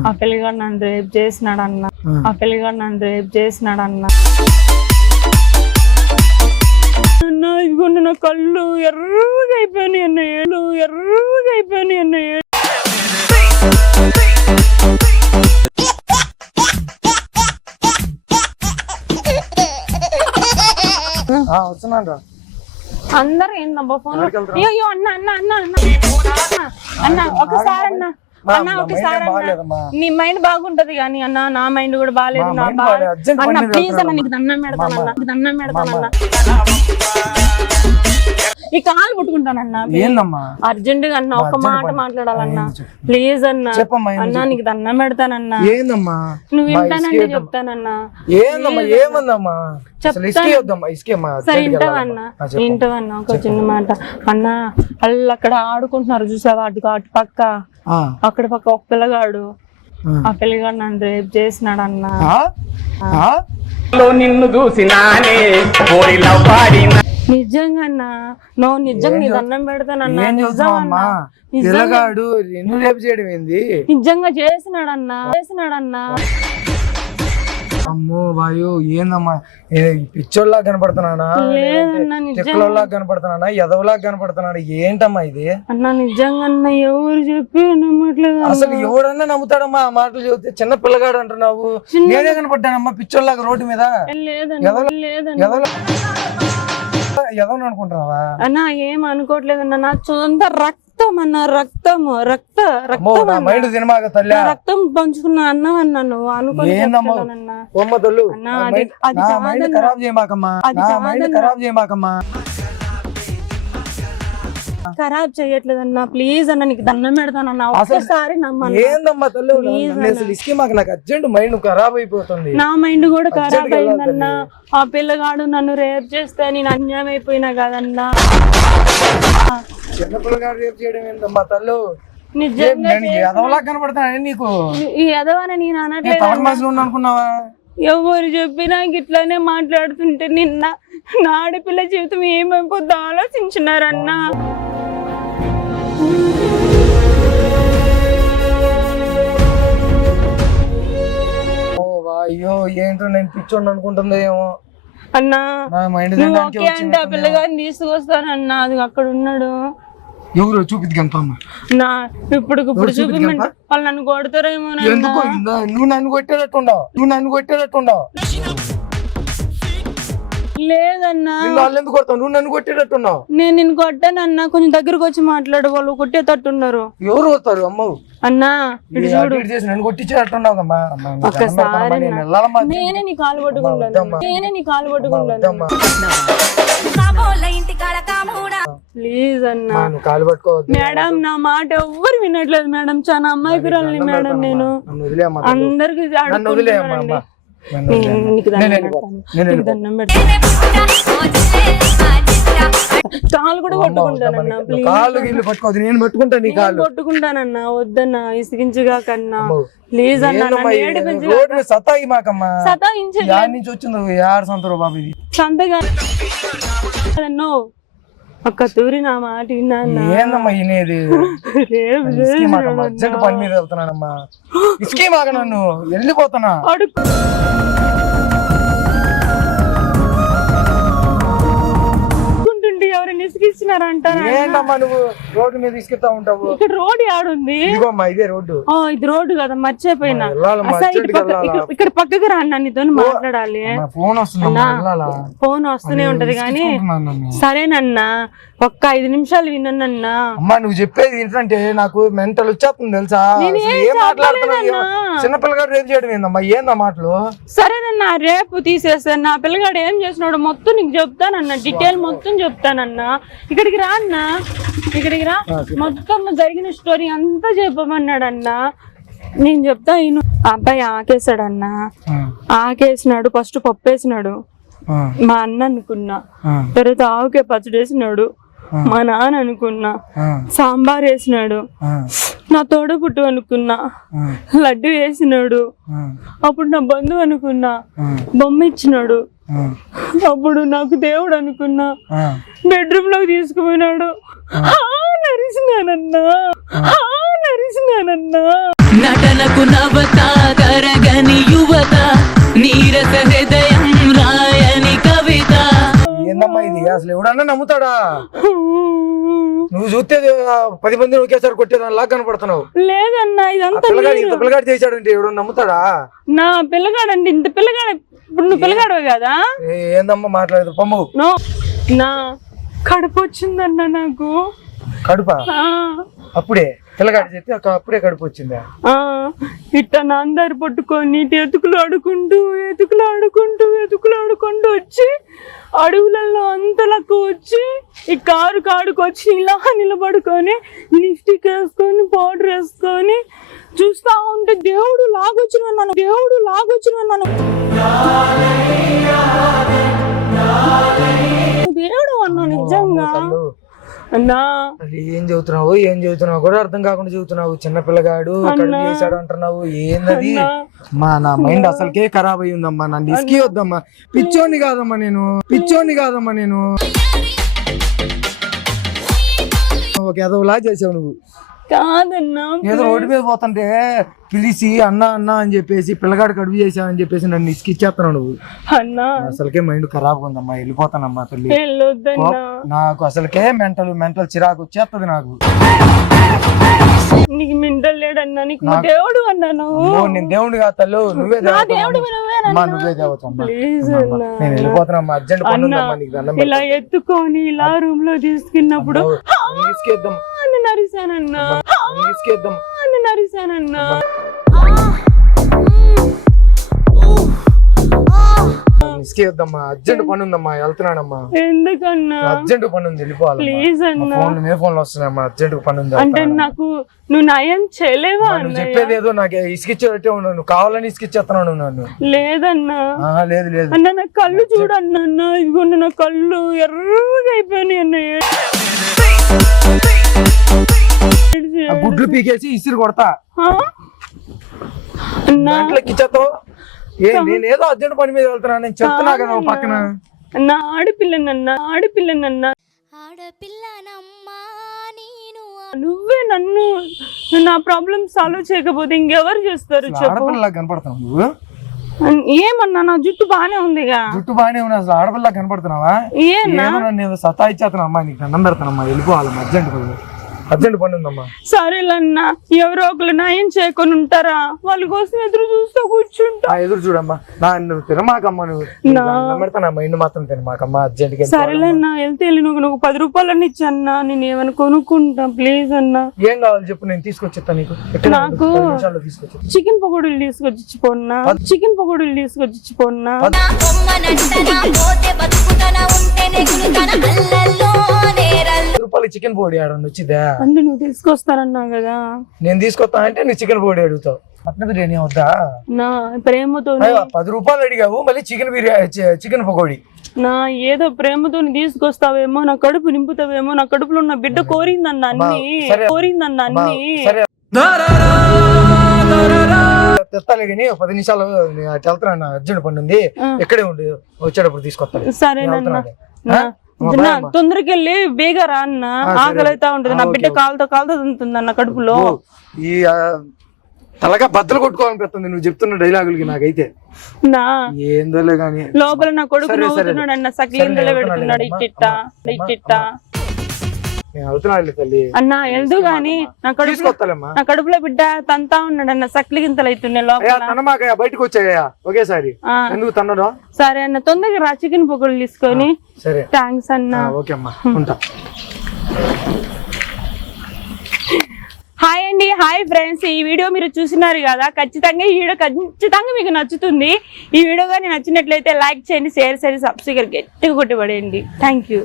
ఆ. పిల్లగాడు నన్ను రేపు చేసినాడు అన్న ఆ పిల్లగాడు నన్ను రేపు చేసినాడు అన్న అన్న ఇదిగోండి నా కళ్ళు. ఎర్రగా అయిపోయినాయి అన్న ఏళ్ళు. ఎర్రగా అయిపోయినాయి అన్న ఏళ్ళు. వస్తున్నాను రా అందరు ఏందబ్బా ఫోన్ అయ్యో అన్న అన్న అన్న అన్న అన్న ఒకసారి అన్న. అన్న ఒకసారి నీ మైండ్ బాగుంటది కానీ అన్న నా మైండ్ కూడా బాగాలేదు నా బాగాలేదు. అన్న ప్లీజ్ అన్న నీకు దండం పెడతానన్న నీకు దండం పెడతానన్న. ఈ కాలు పుట్టుకుంటానన్న అర్జెంట్గా అన్న ఒక మాట మాట్లాడాలన్న. ప్లీజ్ అన్న అన్న నీకు దండం పెడతానన్న. నువ్వు వింటానంటే చెప్తానన్నా. ఏమందమ్మా? వింటావన్నా ఒక చిన్న మాట. అన్న వాళ్ళు అక్కడ ఆడుకుంటున్నారు చూసావా? అటు అటు పక్క. ఆ, అక్కడ పక్క ఒక పిల్లగాడు. ఆ. పిల్లగాడు నన్ను రేపు చేసినాడు అన్న ఆ? ఆ? నిన్ను చూసినానే కోరిలో పాడిన నిజంగా నువ్వు నిజంగా నీ దండం పెడతానన్నా. పిల్లగాడు రేపు చేయడం ఏంది? నిజంగా చేసినాడన్నా. చేసినాడన్నా. అమ్మో వాయు ఏందమ్మా? పిచ్చోళ్ళలా కనపడుతున్నానా? చెక్కలోలా కనపడుతున్నానా? ఎదవలా కనపడుతున్నాడు? ఏంటమ్మా ఇది? అన్న నిజంగా అన్న ఎవరు చెప్పి నమ్మట్లేదు అన్న. అసలు ఎవడన్నా నమ్ముతాడమ్మా ఆ మాటలు చెబితే? చిన్న పిల్లగాడు అంటున్నావు. నేనే కనపడ్డానమ్మా పిచ్చోళ్ళగా రోడ్డు మీద. ఎదవలా ఎదవని అనుకుంటున్నావా? అన్న ఏం అనుకోవట్లేదన్న. నా సొంత రక్తం అన్న రక్తము రక్త రక్తం అన్న. సినిమాగా నా తల్లి. రక్తం పంచుకున్న అన్నం అన్న నువ్వు అన్నా, ఖరాబ్ చేయమాకమ్మా అది నా మైండ్ కాదన్నా. ఖరాబ్ చేయమాకమ్మా ఖరాబ్ చేయట్లేదన్న. ప్లీజ్ అన్న నీకు దండం పెడతానన్న. ఒక్కసారి తల్లి? మాకు నాకు అర్జెంట్ మైండ్ ఖరాబ్ అయిపోతుంది. నా మైండ్ కూడా ఖరాబ్ అయిందన్న. ఆ పిల్లగాడు నన్ను రేప్ చేస్తే నేను అన్యాయం అయిపోయినా కదన్నా. రేపు చేయడం తల్లు? నిజంగా ఎదవలా నీకు? ఎదవని నేను అనట్లేదు అనుకున్నావా? ఎవరు చెప్పినా ఇట్లానే మాట్లాడుతుంటే నిన్న నా ఆడపిల్ల జీవితం ఏమైపోద్దో ఆలోచించినారన్నా. ఓ అయ్యో ఏంటో నేను పిచ్చోండి అనుకుంటుందో ఏమో. అన్నా నువ్వు ఓకే అంటే ఆ పిల్లగాని తీసుకొస్తానన్నా అది అక్కడ ఉన్నాడు. ఎవరు? చూపిద్ది కనుపమ్మ నా ఇప్పుడు ఇప్పుడు చూపిమంటే వాళ్ళు నన్ను కొడతారేమో ఎందుకు? నువ్వు నన్ను కొట్టేటట్టు ఉండవు నువ్వు నన్ను కొట్టేటట్టు ఉండవు లేదన్నా. వాళ్ళు ఎందుకు కొడతావు? నువ్వు నన్ను కొట్టేటట్టు ఉండవు నేను నిన్ను కొట్టానన్నా కొంచెం దగ్గరకు వచ్చి మాట్లాడు వాళ్ళు కొట్టేటట్టున్నారు. ఎవరు వస్తారు అమ్మవు అన్నా నన్ను కొట్టించేటట్టు ఉండవు అమ్మా అమ్మా, నీకు దండం ఒక్కసారి పెడతానమ్మా, నేను నీ కాలు పట్టుకుంటాను. నేనే నీ కాలు పట్టుకుంటాను. ప్లీజ్ అన్నా. అమ్మా, కాలు పట్టుకోవద్దు. మేడం నా మాట ఎవ్వరు వినట్లేదు మేడం. చాలా అమ్మాయికురాలని మేడం నేను. అందరికి నీకు దండం. పెడతాను. కాలు కూడా కాళ్ళు పట్టుకోవద్దు. నేను పట్టుకుంటా నీ కాళ్ళు. కొట్టుకుంటానన్నా వద్దన్నా ఇసిగించుగా కన్నా. ప్లీజ్ అన్నా సతాయి మాకమ్మా. సతాయించే. యాడ్ నుంచి వచ్చింది యాడ సంతరు బాబు ఇది? సంతగా. నో ఒక్క తూరి నా మాట విన్నా ఏందమ్మా ఇనేది పని మీద వెళ్తున్నానమ్మా. ఇసుకే మాక నన్ను. వెళ్ళిపోతున్నా. అడుగు ఇసుకిచ్చినారంటారా ఏంటమ్మా నువ్వు రోడ్డు మీద ఇసుకెత్తా ఉంటావు? ఇక్కడ రోడ్ ఆడుంది ఇదిగోమ్మా ఇదే రోడ్డు. ఓ ఇది రోడ్డు కదా మర్చిపోయినా. ఇక్కడ- పక్కకి రా అన్న నీతో మాట్లాడాలి. ఫోన్ వెళ్ళాలా? ఫోన్ వస్తూనే ఉంటది కానీ. సరేనన్నా ఒక్క ఐదు నిమిషాలు వినన్నా అమ్మా నువ్వు చెప్పేది ఏంటంటే నాకు మెంటల్ వచ్చేస్తుంది తెలుసా. చిన్న పిల్లగాడు రేపు చేయడం ఏందమ్మా? ఏందా మాటలు? సరేనన్నా రేపు తీసేస్తాను. నా పిల్లగాడు ఏం చేసినాడు మొత్తం నీకు చెప్తానన్నా. డీటెయిల్ మొత్తం చెప్తానన్నా. ఇక్కడికి రా అన్నా. ఇక్కడికి రా. మొత్తం జరిగిన స్టోరీ అంతా చెప్పమన్నాడన్నా. నేను చెప్తా ఈయన అబ్బాయి ఆకేసాడన్నా ఆ, ఆకేసినాడు ఫస్ట్ పప్పేసినాడు. మా అన్న అనుకున్నా. తర్వాత ఆవుకే పచ్చడి వేసినాడు మా నాన్న అనుకున్నా. సాంబార్ వేసినాడు. నా తోడ పుట్టు అనుకున్నా. లడ్డు వేసినాడు. అప్పుడు నా బంధువు అనుకున్నా. బొమ్మ ఇచ్చినాడు. అప్పుడు నాకు దేవుడు అనుకున్నా. బెడ్రూమ్లోకి తీసుకుపోయినాడు. ఆ, నరిసినానన్నా. ఆ, నరిసినానన్నా. నటనకు నవత తరగని యువత నీరస హృదయం రాయని కవిత. ఏందమ్మా ఇది? అసలు ఎవడన్నా నమ్ముతాడా? నువ్వు చూస్తే పది మందిని ఒకేసారి కొట్టేదాని లాగా కనపడుతున్నావు. లేదన్నా ఇదంతా పిల్లగాడు. ఇంత పిల్లగాడు చేశాడంటే ఎవడు నమ్ముతాడా? నా పిల్లగాడండి ఇంత పిల్లగాడు ఇప్పుడు నువ్వు పిల్లగాడు కదా? ఏందమ్మా మాట్లాడదు? పమ్ము నో. నా కడుపు వచ్చిందన్న నాకు. కడుప? అప్పుడే. పిల్లగాడు అక్క అప్పుడే కడుపు వచ్చిందా? ఆ, ఇట్ట నా అందరు పట్టుకొని ఎతుకులు ఆడుకుంటూ ఎతుకులు ఆడుకుంటూ ఎతుకులు ఆడుకుంటూ వచ్చి అడవులలో అంతలకు వచ్చి ఈ కారు కాడుకు వచ్చి ఇలా నిలబడుకొని లిప్స్టిక్ వేసుకొని పౌడర్ వేసుకొని చూస్తా ఉంటే దేవుడు లాగొచ్చిన నన్ను దేవుడు లాగొచ్చిన నన్ను. దేవుడు అన్నా నిజంగా. అన్నా. ఏం చదువుతున్నావు ఏం చదువుతున్నావు కూడా అర్థం కాకుండా చదువుతున్నావు చిన్న పిల్లగాడు కడుపు అన్నా. చేశాడు అంటున్నావు. ఏందది. మా నా మైండ్ అసలుకే ఖరాబ్ అయి ఉందమ్మా నన్ను ఇసుకి వద్దమ్మా పిచ్చోని కాదమ్మా నేను. పిచ్చోని కాదమ్మా నేను. ఒక ఎదవలా చేసావు నువ్వు. కాదన్నా ఏదో రోడ్డు మీద పోతుంటే పిలిచి అన్న అన్న అని చెప్పేసి పిల్లగాడు కడుపు చేసావని చెప్పేసి నన్ను ఇసుకిచ్చేస్తున్నావు నువ్వు. అన్నా. అసలుకే మైండ్ ఖరాబ్ ఉందమ్మా వెళ్ళిపోతానమ్మా తల్లి. నాకు అసలుకే మెంటల్ మెంటల్ చిరాకు వచ్చేస్తుంది నాకు. నీకు లేడన్నా నీకు దేవుడు అన్నా నువ్వు అమ్మో, నేను దేవుడు కాదు తల్లు నువ్వే నా దేవత దేవుడు అమ్మా. అమ్మా నువ్వే దేవత అమ్మా. ప్లీజ్ అమ్మా, అన్నా. నేను వెళ్ళిపోతున్నా అర్జెంట్ పని అన్నా ఉందమ్మా నీకు దండం ఇలా ఎత్తుకొని ఇలా రూమ్లో తీసుకున్నప్పుడు. తీసుకేద్దాం అని నరిశానన్నా. తీసుకేద్దాం అని తీసుకేద్దామా అర్జెంట్ పని ఉందమ్మా వెళ్తున్నానమ్మా. ఎందుకన్నా? అర్జెంట్ పని ఉంది వెళ్ళిపోవాలి ప్లీజ్ అన్నా. ఫోన్లు మే ఫోన్లు వస్తున్నాయమ్మా అర్జెంట్ పని ఉంది అంటే. నాకు నువ్వు నయం చేయలేవా నువ్వు చెప్పేది ఏదో నాకు ఇసుకిచ్చేటట్టే ఉన్నావు. నువ్వు కావాలని ఇసుకిచ్చేస్తున్నావు నువ్వు నన్ను. లేదన్నా. లేదు లేదు. అన్న నా కళ్ళు చూడన్నా అన్న. ఇదిగోండి నా కళ్ళు ఎర్రగా అయిపోయినాయి అన్నయ్య. గుడ్లు పీకేసి ఇసురు కొడతా. దాంట్లోకి ఇచ్చేస్తావు ఏ నేనేదో అర్జెంట్ పని మీద వెళ్తున్నా నేను చెప్తున్నా కదా ఓ పక్కన. నా ఆడపిల్లనన్నా ఆడపిల్లనన్నా. ఆడపిల్లనమ్మా నేను నువ్వే నన్ను నా ప్రాబ్లమ్ సాల్వ్ చేయకపోతే ఇంకెవరు చేస్తారు చెప్పు. ఆడపిల్లలా కనపడుతున్నావు నువ్వు? ఏమన్నా నా జుట్టు బానే ఉందిగా. జుట్టు బాగానే ఉన్నా అసలు ఆడపిల్ల కనపడుతున్నావా? ఏనా? ఏమో నన్ను ఏదో సతా ఇచ్చేస్తున్నా అమ్మా నీకు దండం పెడతానమ్మా వెళ్ళిపోవాలమ్మా అర్జెంట్ పని అర్జెంట్ పని ఉందమ్మా. సరేలన్నా ఎవరో ఒకరు నయం చేయకొని ఉంటారా? వాళ్ళ కోసం ఎదురు చూస్తూ కూర్చుంటా. ఆ ఎదురు చూడమ్మా. నా నువ్వు తినమాకమ్మా నువ్వు. పెడతానమ్మా ఇండు మాత్రం తినమాకమ్మా అర్జెంట్గా సరేలేనా వెళ్తే వెళ్ళి నువ్వు నువ్వు పది రూపాయలన్నీ ఇచ్చన్నా నేను ఏమైనా కొనుక్కుంటా ప్లీజ్ అన్నా. ఏం కావాలి చెప్పు నేను తీసుకొచ్చేస్తా నీకు? నాకు- చికెన్ పకోడీలు తీసుకొచ్చి ఇచ్చిపోన్నా చికెన్ పకోడీలు తీసుకొచ్చి ఇచ్చిపోన్నా నా రూపాయలు చికెన్ పొడి ఆడండి వచ్చిందా అంటే నువ్వు తీసుకొస్తానన్నావు కదా. నేను తీసుకొస్తా అంటే నువ్వు చికెన్ పొడి అడుగుతావు. పట్న బిర్యానీ వద్దా నా ప్రేమతో పది రూపాయలు అడిగావు మళ్ళీ చికెన్ బిర్యానీ చికెన్ పకోడీ. నా ఏదో ప్రేమతో తీసుకొస్తావేమో నా కడుపు నింపుతావేమో నా కడుపులో ఉన్న బిడ్డ కోరిందన్న అన్ని. కోరిందన్న అన్ని. తెస్తాలే కానీ పది నిమిషాలు అటు వెళ్తున్నాను అర్జెంట్ పని ఉంది. ఆ. ఇక్కడే ఉండి వచ్చేటప్పుడు తీసుకొస్తాను సరేనన్నా. తొందరకి వెళ్ళి బేగా రా అన్న. ఆకలి అవుతా ఉంటది. నా బిడ్డ. కాలుతో కాలుతో తింటుంది అన్న కడుపులో ఈ తలగా బద్దలు కొట్టుకోవాలనిపిస్తుంది నువ్వు చెప్తున్న డైలాగులకి నాకైతే. నా ఏందోలే గానీ. లోపల నా కొడుకు. నవ్వుతున్నాడు అన్న సకిలిందలో నేను పెడుతున్నాడు ఇట్టిట్ట. అన్న గాని? నా కడుపులో నా కడుపులో బిడ్డ తంతా ఉన్నాడు అన్న సక్లి గింతలు అవుతున్నాయి లోపల. బయటకు వచ్చాయా ఒకేసారి. ఎందుకు తన్నడం? సరే అన్న తొందరగా రా చికెన్ పొగలు తీసుకొని. సరే. థ్యాంక్స్ అన్న. ఓకే అమ్మా ఉంటా. హాయ్ అండి హాయ్ ఫ్రెండ్స్. ఈ వీడియో మీరు చూసినారు కదా ఖచ్చితంగా ఈ వీడియో ఖచ్చితంగా మీకు నచ్చుతుంది. ఈ వీడియో కానీ నచ్చినట్లయితే లైక్ చేయండి షేర్ చేయండి సబ్స్క్రైబ్ గట్టిగా కొట్టి పడేయండి థ్యాంక్ యూ